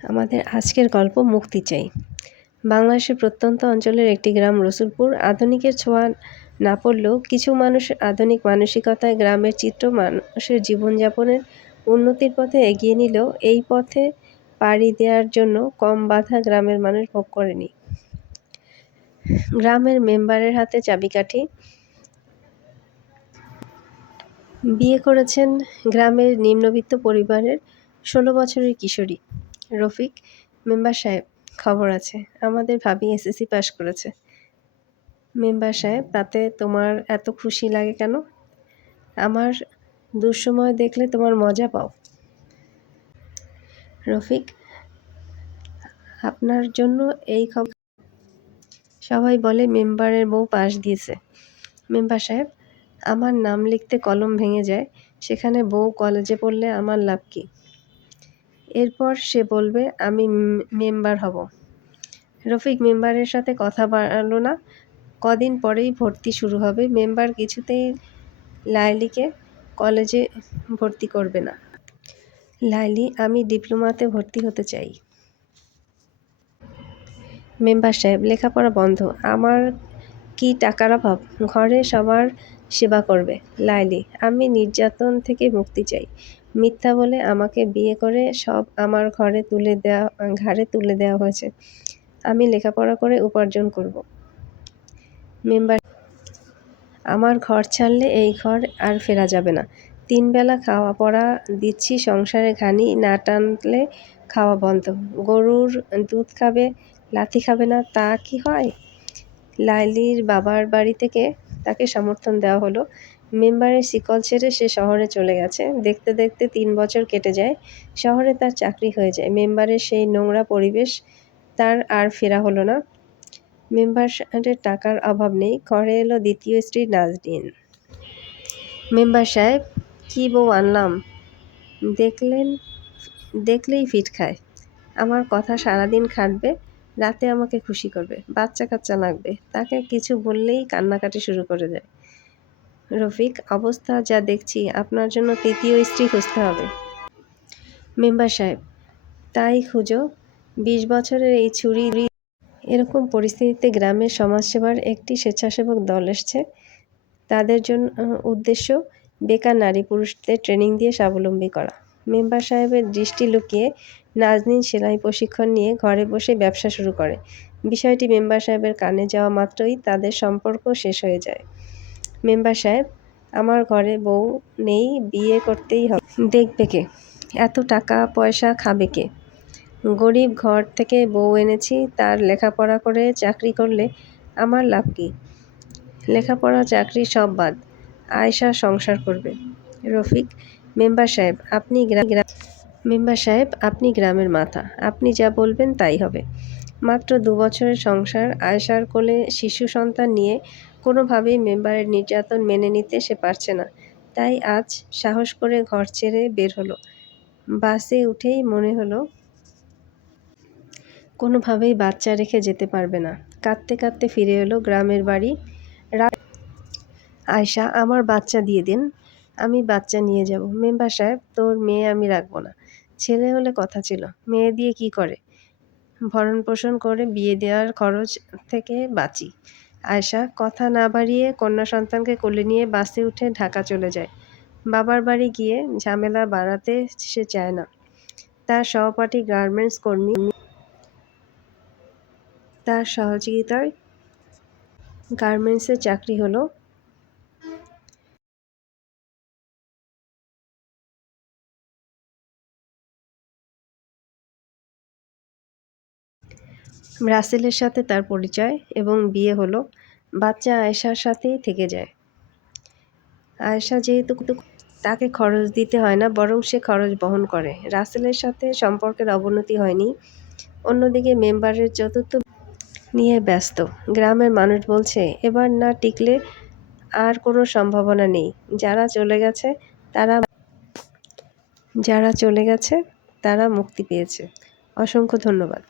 আমাদের আজকের গল্প মুক্তি চাই। বাংলাদেশের প্রত্যন্ত অঞ্চলের একটি গ্রাম রসুলপুর। আধুনিকের ছোঁয়া না পড়লেও কিছু মানুষ আধুনিক মানসিকতায় গ্রামের চিত্র মানুষের জীবনযাপনের উন্নতির পথে এগিয়ে নিলেও এই পথে পাড়ি দেওয়ার জন্য কম বাধা গ্রামের মানুষ ভোগ করেনি। গ্রামের মেম্বারের হাতে চাবিকাঠি। বিয়ে করেছেন গ্রামের নিম্নবিত্ত পরিবারের 16 বছরের কিশোরী। রফিক: মেম্বার সাহেব, খবর আছে, আমাদের ভাবি এসএসসি পাশ করেছে। মেম্বার সাহেব: তাতে তোমার এত খুশি লাগে কেন? আমার দুঃসময় দেখলে তোমার মজা পাও। রফিক: আপনার জন্য এই খবর। সবাই বলে মেম্বারের বউ পাশ দিয়েছে। মেম্বার সাহেব: আমার নাম লিখতে কলম ভেঙে যায়, সেখানে বউ কলেজে পড়লে আমার লাভ কি? এরপর সে বলবে আমি মেম্বার হব। রফিক মেম্বারের সাথে কথা বাড়ালো না। কদিন পরেই ভর্তি শুরু হবে। মেম্বার কিছুতেই লাইলিকে কলেজে ভর্তি করবে না। লাইলি: আমি ডিপ্লোমাতে ভর্তি হতে চাই। মেম্বার সাহেব: লেখাপড়া বন্ধ। আমার কি টাকার অভাব? ঘরে সবার সেবা করবে। লাইলি: আমি নির্যাতন থেকে মুক্তি চাই। মিথ্যা বলে আমাকে বিয়ে করে সব আমার ঘাড়ে তুলে দেওয়া হয়েছে। আমি লেখাপড়া করে উপার্জন করব। মেম্বার: আমার ঘর ছাড়লে এই ঘর আর ফেরা যাবে না। 3 বেলা খাওয়া পড়া দিচ্ছি, সংসারে ঘানি না টানলে খাওয়া বন্ধ। গরুর দুধ খাবে, লাথি খাবে না, তা কি হয়? লাইলির বাবার বাড়ি থেকে তাকে সমর্থন দেওয়া হলো। মেম্বারের শিকল ছেড়ে সে শহরে চলে গেছে। দেখতে দেখতে 3 বছর কেটে যায়। শহরে তার চাকরি হয়ে যায়। মেম্বারের সেই নোংরা পরিবেশ তার আর ফেরা হলো না। মেম্বারের টাকার অভাব নেই। ঘরে এলো দ্বিতীয় স্ত্রী নাজনীন। মেম্বার সাহেব: কি বউ আনলাম! দেখলেই ফিট খায়। আমার কথা সারাদিন খাটবে, রাতে আমাকে খুশি করবে। বাচ্চা কাচ্চা লাগবে, তাকে কিছু বললেই কান্নাকাটি শুরু করে দেয়। রফিক: অবস্থা যা দেখছি আপনার জন্য তৃতীয় স্ত্রী খুঁজতে হবে। মেম্বার সাহেব: তাই খুঁজো। 20 বছরের এই ছুরি। এরকম পরিস্থিতিতে গ্রামের সমাজসেবার একটি স্বেচ্ছাসেবক দল এসছে। তাদের উদ্দেশ্য বেকার নারী পুরুষদের ট্রেনিং দিয়ে স্বাবলম্বী করা। মেম্বার সাহেবের দৃষ্টি লুকিয়ে নাজনীন সেলাই প্রশিক্ষণ নিয়ে ঘরে বসে ব্যবসা শুরু করে। বিষয়টি মেম্বার সাহেবের কানে যাওয়া মাত্রই তাদের সম্পর্ক শেষ হয়ে যায়। মেম্বার সাহেব: আমার ঘরে বউ নেই, বিয়ে করতেই হবে। দেখবে কে? এত টাকা পয়সা খাবে কে? গরিব ঘর থেকে বউ এনেছি, তার লেখাপড়া করে চাকরি করলে আমার লাভ কি? লেখাপড়া চাকরি সব বাদ, আয়েশা সংসার করবে। রফিক: মেম্বার সাহেব আপনি গ্রামের মাথা, আপনি যা বলবেন তাই হবে। মাত্র 2 বছরের সংসার, আয়েশার কোলে শিশু সন্তান নিয়ে কোনোভাবেই মেম্বারের নির্যাতন মেনে নিতে সে পারছে না। তাই আজ সাহস করে ঘর ছেড়ে বের হলো। বাসে উঠেই মনে হলো কোনোভাবেই বাচ্চা রেখে যেতে পারবে না। কাঁদতে কাঁদতে ফিরে এলো গ্রামের বাড়ি। আয়েশা: আমার বাচ্চা দিয়ে দিন, আমি বাচ্চা নিয়ে যাব। মেম্বার সাহেব: তোর মেয়ে আমি রাখবো না। ছেলে হলে কথা ছিল, মেয়ে দিয়ে কি করে? ভরণ পোষণ করে বিয়ে দেওয়ার খরচ থেকে বাঁচি। আয়েশা কথা না বাড়িয়ে কন্যা সন্তানকে কোলে নিয়ে বাসে উঠে ঢাকা চলে যায়। বাবার বাড়ি গিয়ে ঝামেলা বাড়াতে সে চায় না। তার সহপাঠী গার্মেন্টস কর্মী, তার সহযোগিতায় গার্মেন্টসে চাকরি হলো। রাসেলের সাথে তার পরিচয় এবং বিয়ে হলো। বাচ্চা আয়েশার সাথেই থেকে যায়। আয়েশা যেহেতু তাকে খরচ দিতে হয় না, বরং সে খরচ বহন করে। রাসেলের সাথে সম্পর্কের অবনতি হয়নি। অন্যদিকে মেম্বারের চতুর্থ নিয়ে ব্যস্ত। গ্রামের মানুষ বলছে এবার না টিকলে আর কোনো সম্ভাবনা নেই। যারা চলে গেছে তারা মুক্তি পেয়েছে। অসংখ্য ধন্যবাদ।